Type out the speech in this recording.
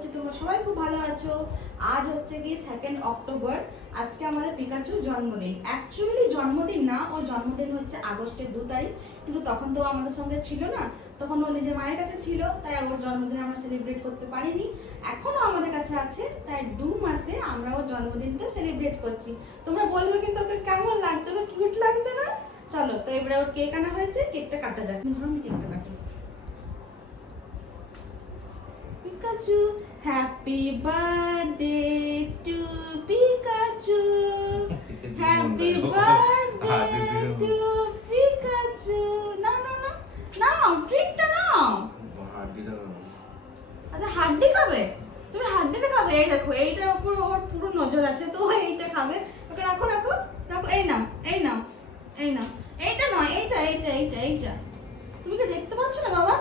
করছি তোমরা সবাই খুব ভালো আছো। আজ হচ্ছে কি 2 অক্টোবর, আজকে আমাদের পিকাচুর জন্মদিন। অ্যাকচুয়ালি জন্মদিন না, ওর জন্মদিন হচ্ছে আগস্টের 2 তারিখ, কিন্তু তখন তো আমাদের সঙ্গে ছিল না, তখন ও নিজের মায়ের কাছে ছিল, তাই ওর জন্মদিন আমরা সেলিব্রেট করতে পারিনি। এখনো আমাদের কাছে আছে, তাই 2 মাসে আমরা ওর জন্মদিনটা সেলিব্রেট করছি। তোমরা বলবে কিন্তু ওকে কেমন লাগছে, ওকে কিউট লাগছে না? চলো তো এবারে ওর কেক আনা হয়েছে, কেকটা কাটা যাক। ধরো আমি কেকটা কাটি। Pikachu, happy birthday to Pikachu. Happy birthday to Pikachu. নাও নাও নাও নাও, ট্রিটটা নাও। আচ্ছা হাড্ডি খাবে? তুমি হাড্ডিটা খাবে? এই দেখো এইটার উপর ওর পুরো নজর আছে, তো এইটা খাবে। ওকে রাখো রাখো রাখো। এই নাও এই নাও এই নাও। এইটা নয়, এইটা এইটা এইটা এইটা। তুমি কি দেখতে পাচ্ছ না বাবা?